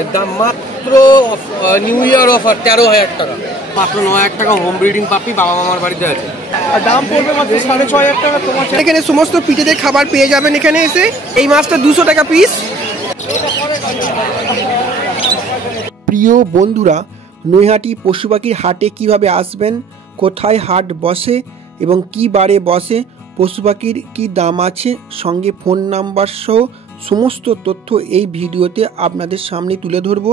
এর দাম মাত্র নিউ ইয়ার অফার 13,000 টাকা, মাত্র 9,000 টাকা। হোম ব্রিডিং পাপি বাবা মামার বাড়িতে আছে, আর দাম পড়বে মাত্র 6,500 টাকা। তোমার এখানে সমস্ত পিঠেতে খাবার পেয়ে যাবেন এখানে এসে। এই মাছটা 200 টাকা পিস। প্রিয় বন্ধুরা, নৈহাটি পশু পাখির হাটে কিভাবে আসবেন, কোথায় হাট বসে এবং কি বারে বসে, পশু পাখির কী দাম আছে, সঙ্গে ফোন নাম্বার সহ সমস্ত তথ্য এই ভিডিওতে আপনাদের সামনে তুলে ধরব।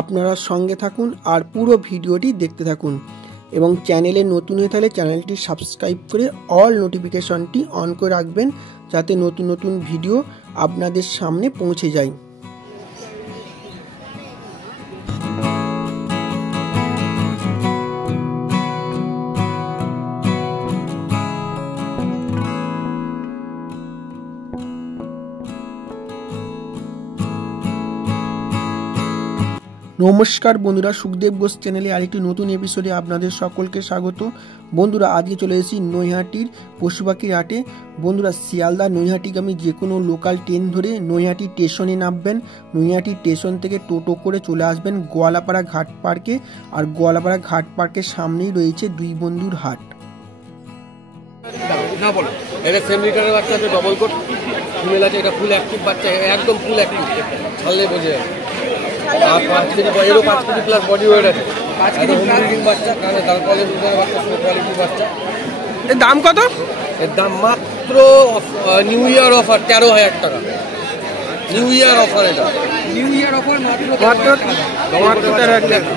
আপনারা সঙ্গে থাকুন আর পুরো ভিডিওটি দেখতে থাকুন এবং চ্যানেলে নতুন হয়ে থাকলে চ্যানেলটি সাবস্ক্রাইব করে অল নোটিফিকেশনটি অন করে রাখবেন, যাতে নতুন নতুন ভিডিও আপনাদের সামনে পৌঁছে যায়। নমস্কার বন্ধুরা, সুখদেব ঘোষ চ্যানেলে আরেকটি নতুন এপিসোডে আপনাদের সকলকে স্বাগত। বন্ধুরা, আজকে চলে এসেছি নৈহাটির পশু পাখির হাটে। বন্ধুরা, শিয়ালদা নৈহাটিগামী যে কোনো লোকাল ট্রেন ধরে নৈহাটি স্টেশনে নামবেন। নৈহাটি স্টেশন থেকে টোটো করে চলে আসবেন গোয়ালাপাড়া ঘাট পার্কে, আর গোয়ালাপাড়া ঘাট পার্কের সামনেই রয়েছে দুই বন্ধুর হাট। না বলো, এটা সেম লিটারের বাচ্চা আছে, ডবল কোট ফিমেল আছে, এটা ফুল অ্যাক্টিভ বাচ্চা, একদম ফুল অ্যাক্টিভ, ছাড়লে বোঝে। আর 5 কেজি এরও 5 কেজি প্লাস বডি ওয়েট আছে, 5 কেজি ব্রিডিং বাচ্চা, কারণে তার কোয়ালিটি বাচ্চা, কোয়ালিটি বাচ্চা। এর দাম কত? এর দাম মাত্র নিউ ইয়ার অফার 13,000 টাকা। নিউ ইয়ার অফার, এটা নিউ ইয়ার অফার মাত্র 13,000 টাকা।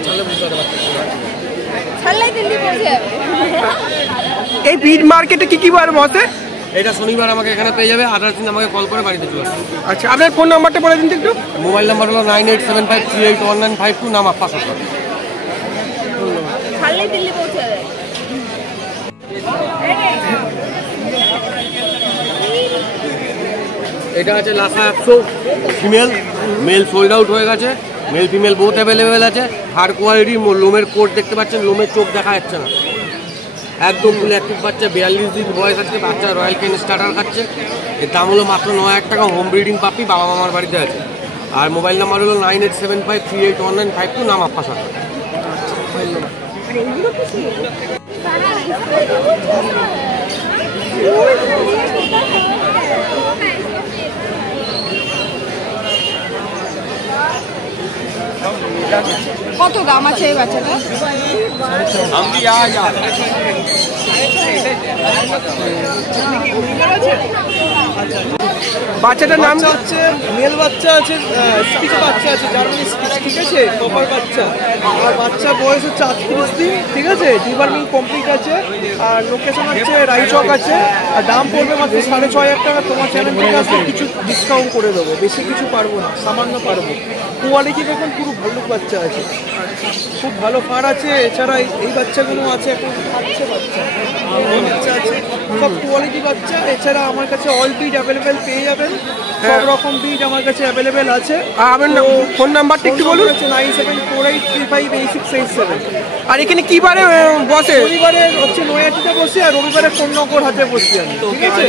এই বিড মার্কেটে কি কি বার বসে? এটা শনিবার আমাকে এখানে পেয়ে যাবে, 18 দিন আমাকে কল করে বাড়িতে চলে আসবে। আচ্ছা, আপনার ফোন নাম্বারটা বলে দিন একটু। মোবাইল নাম্বার হলো 9875381952, নাম আফাস। এটা আছে লাসা 100 ফিমেল, মেল সোল্ড আউট হয়ে গেছে, মেল ফিমেল বোথ অ্যাভেলেবেল আছে। হার কোয়ালিটি, লোমের কোট দেখতে পাচ্ছেন, লোমের চোখ দেখা যাচ্ছে না, একদম ফুল অ্যাক্টিভ বাচ্চা। 42 দিন বয়স আছে, বাচ্চা রয়্যাল কেন স্টার্টার খাচ্ছে। এর দাম হলো মাত্র 9,000 টাকা। হোম ব্রিডিং পাপি বাবা মামার বাড়িতে আছে। আর মোবাইল নাম্বার হলো 9875381952, নাম আফাস। কত দাম আছে এই বাচ্চাটা? বাচ্চাটার নাম হচ্ছে মেল বাচ্চা আছে, স্পিচ বাচ্চা আছে, জার্মানি স্পিচ, ঠিক আছে, কপার বাচ্চা। আর বাচ্চা বয়স হচ্ছে 38 দিন, ঠিক আছে, ডিবার্মিং কমপ্লিট আছে। আর লোকেশন হচ্ছে রায়চক আছে। আর দাম পড়বে মাত্র 6,500 টাকা। তোমার চ্যানেল থেকে আসলে কিছু ডিসকাউন্ট করে দেবো, বেশি কিছু পারবো না, সামান্য পারবো। কোয়ালিটি দেখুন, পুরো ভাল্লুক বাচ্চা আছে, খুব ভালো ফার আছে। এছাড়া এই বাচ্চাগুলো আছে, এখন খাচ্ছে বাচ্চা, বাচ্চা আছে, সব কোয়ালিটি বাচ্চা। এছাড়া আমার কাছে অল ব্রিড অ্যাভেলেবেল পেয়ে যাবেন, সব রকম ব্রিড আমার কাছে অ্যাভেলেবেল আছে। আপনার ফোন নাম্বারটা একটু বলুন। 9748358687। আর এখানে কি বারে বসে? রবিবারে হচ্ছে নৈহাটিতে বসে, আর রবিবারে কোন্নগর হাটে বসি আমি, ঠিক আছে।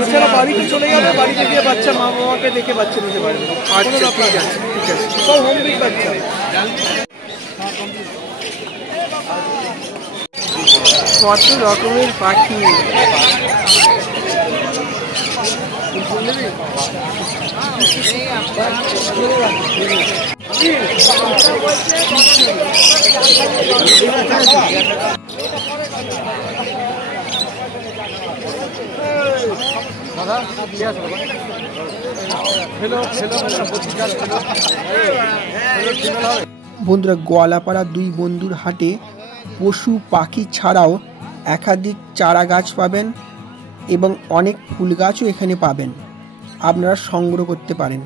এছাড়া বাড়িতে চলে যাবে, বাড়িতে গিয়ে বাচ্চা মা বাবাকে দেখে বাচ্চা নিতে পারবে। আচ্ছা, ঠিক আছে, ঠিক আছে, সব হোম ব্রিড বাচ্চা। কত রকমের পাখি! বন্ধুরা, গোয়ালাপাড়া দুই বন্ধুর হাটে পশু পাখি ছাড়াও একাধিক চারা গাছ পাবেন এবং অনেক ফুল গাছও এখানে পাবেন, আপনারা সংগ্রহ করতে পারেন।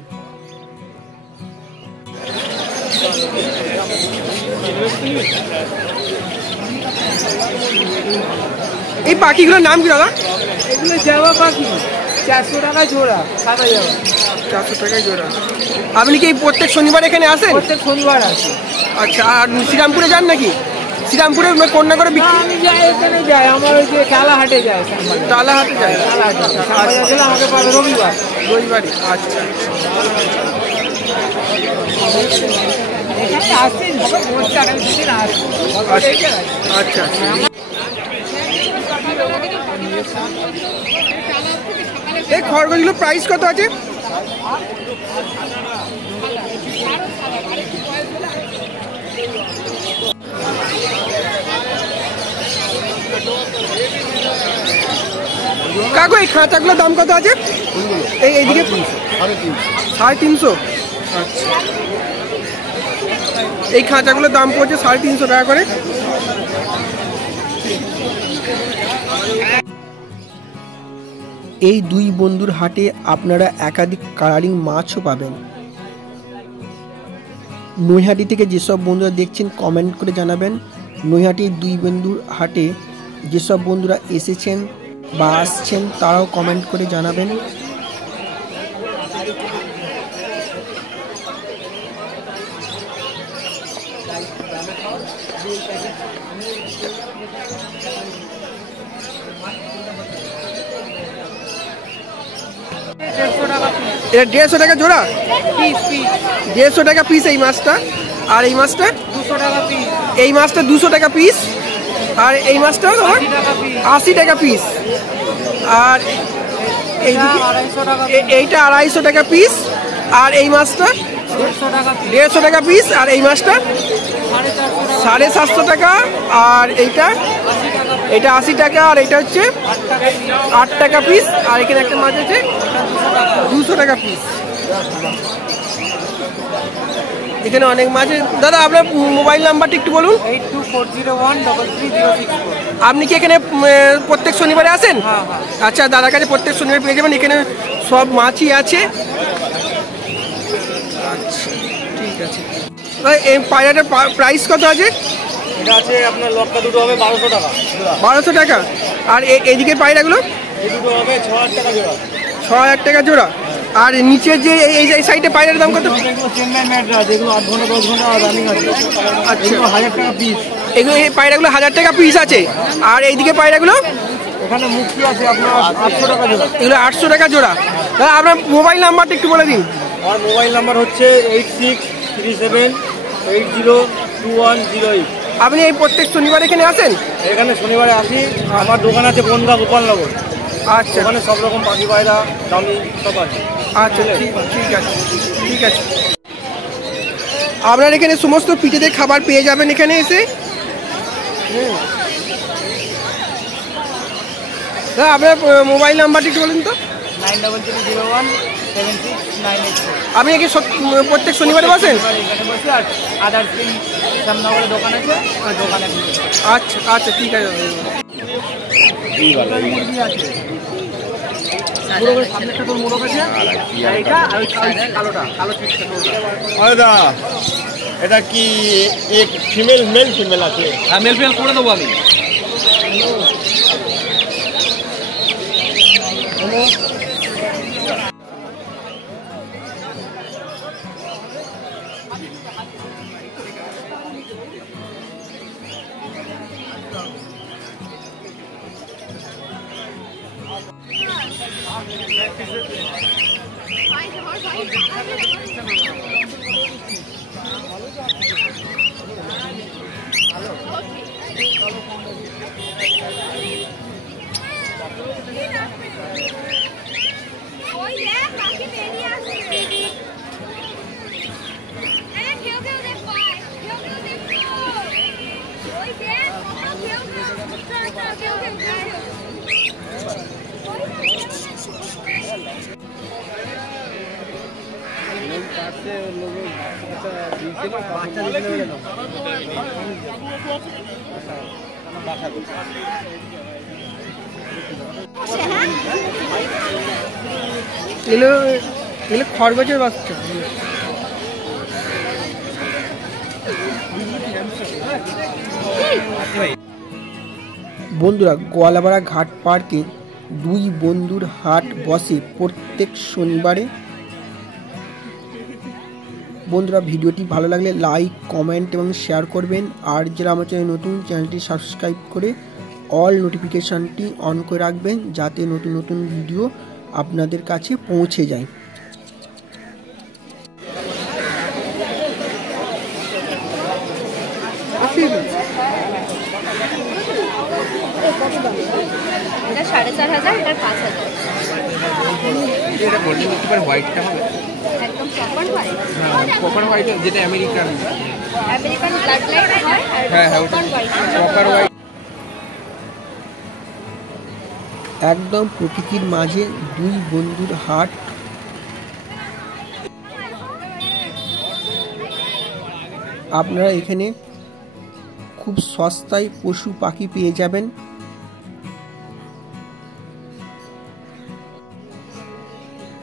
এই পাখিগুলোর নাম কি দাদা? এগুলো জাবা পাখি, 400 টাকা জোড়া, সাদা জাবা 400 টাকায় জোড়া। আপনি কি প্রত্যেক শনিবার এখানে আসেন? প্রত্যেক শনিবার আসি। আচ্ছা, আর শ্রীরামপুরে যান নাকি? শ্রীরামপুরে কন্যা করে আমি যাই, এখানে যাই, আমার ওই যে টালাহাটে যায়, টালাহাটে যায়, আমাকে পাবে রবিবারই। আচ্ছা, আচ্ছা, এই খড়গুলো প্রাইস কত আছে? কাকু এই খাঁচাগুলোর দাম কত আছে? এইদিকে 350। আচ্ছা, এই খাঁচাগুলোর দাম পড়ছে 350 টাকা করে। এই দুই বন্ধুর হাটে আপনারা একাধিক কালারিং মাছও পাবেন। নৈহাটি থেকে যেসব বন্ধুরা দেখছেন কমেন্ট করে জানাবেন। নৈহাটির দুই বন্ধুর হাটে যেসব বন্ধুরা এসেছেন বা আসছেন তারাও কমেন্ট করে জানাবেন। এটা 150 টাকা জোড়া, 150 টাকা পিস এই মাছটা। আর এই মাছটা 200 টাকা পিস। এই মাছটা 200 টাকা পিস। আর এই মাছটা 80 টাকা পিস। আর এইটা 250 টাকা পিস। আর এই মাছটা 150 টাকা পিস। আর এই মাছটা 750 টাকা। আর এটা 80 টাকা। আর এটা হচ্ছে 8 টাকা পিস। আর এখানে একটা মাছ আছে 200 টাকা পিস। এখানে অনেক মাছ। দাদা আপনার মোবাইল নাম্বারটা একটু বলুন। 8240133064। আপনি কি এখানে প্রত্যেক শনিবারে আসেন? আচ্ছা, দাদার কাছে প্রত্যেক শনিবার পেয়ে যাবেন। এখানে সব মাছই আছে। আচ্ছা, ঠিক আছে। এই পায়রাটার প্রাইস কত আছে? এটা আছে আপনার লটকা দুটো হবে 1200 টাকা। 1200 টাকা। আর এইদিকে পায়রাগুলো? এই দুটো হবে 6000 টাকা জোড়া। 6000 টাকা জোড়া। আর নিচের যে এই সাইডে পায়রার দাম কত? চেন্নাই ম্যাড্রাস, এগুলো 8 ঘন্টা 10 ঘন্টা রানিং আছে। আচ্ছা, 1000 টাকা পিস। এগুলো এই পায়রাগুলো 1000 টাকা পিস আছে। আর এইদিকে পায়রাগুলো? এখানে মুক্তি আছে আপনার 800 টাকা জোড়া। এগুলো 800 টাকা জোড়া। দাদা আপনার মোবাইল নাম্বারটা একটু বলে দিন। আমার মোবাইল নাম্বার হচ্ছে 8637802108। আপনি এই প্রত্যেক শনিবার এখানে আসেন? এখানে শনিবারে আসি। আমার দোকান আছে বনগা গোপালনগর। আচ্ছা, ওখানে সব রকম পাখি পায়রা দামি সব আছে। আচ্ছা, ঠিক আছে, ঠিক আছে। আপনার এখানে সমস্ত পিঠেতে খাবার পেয়ে যাবেন এখানে এসে। দাদা আপনার মোবাইল নাম্বারটি একটু বলুন তো। 93017698। আপনি কি প্রত্যেক শনিবারে বসেন? দোকান আছে। আচ্ছা, আচ্ছা, ঠিক আছে। এটা কি ফিমেল মেল ফিমেল আছে? হ্যাঁ, মেল ফিমেল করে দেবো আমি। এগুলো খরগোশের বাচ্চা। বন্ধুরা, গোয়ালাপাড়া ঘাট পার্কে দুই বন্ধুর হাট বসে প্রত্যেক শনিবারে। বন্ধুরা, ভিডিওটি ভালো লাগলে লাইক, কমেন্ট এবং শেয়ার করবেন। আর যারা আমার চ্যানেল নতুন, চ্যানেলটি সাবস্ক্রাইব করে অল নোটিফিকেশানটি অন করে রাখবেন, যাতে নতুন নতুন ভিডিও আপনাদের কাছে পৌঁছে যায়। 4,500, এটার 5,000। এটা গোল্ডেন রিট্রিভার হোয়াইটটা হবে একদম প্রপার হোয়াইট। প্রপার হোয়াইট যেটা আমেরিকান ব্লাড লাইন হয় আর হ্যাঁ প্রপার হোয়াইট। Proper white. একদম প্রকৃতির মাঝে দুই বন্ধুর হাট। আপনারা এখানে খুব সস্তায় পশু পাখি পেয়ে যাবেন।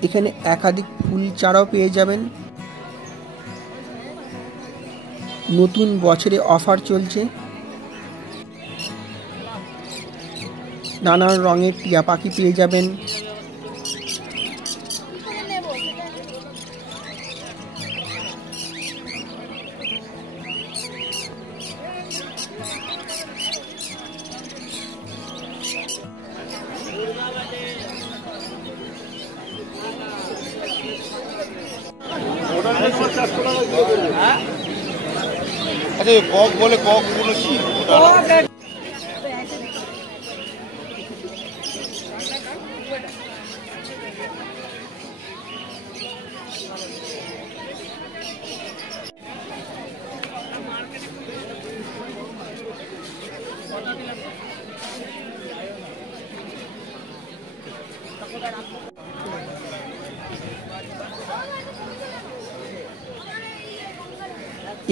এখানে একাধিক ফুল চারাও পেয়ে যাবেন। নতুন বছরে অফার চলছে। নানান রঙের টিয়া পাখি পেয়ে যাবেন। আচ্ছা কক বলে ককগুলো কি?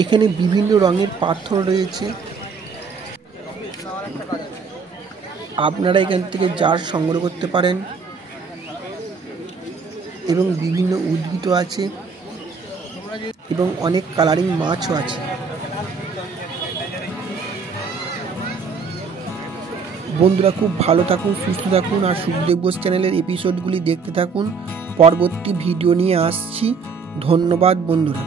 এখানে বিভিন্ন রঙের পাথর রয়েছে। আপনারা এখান থেকে জার সংগ্রহ করতে পারেন এবং বিভিন্ন উদ্ভিদ আছে এবং অনেক কালারিং মাছও আছে। বন্ধুরা খুব ভালো থাকুন, সুস্থ থাকুন আর সুখদেব বোস চ্যানেলের এপিসোডগুলি দেখতে থাকুন। পরবর্তী ভিডিও নিয়ে আসছি। ধন্যবাদ বন্ধুরা।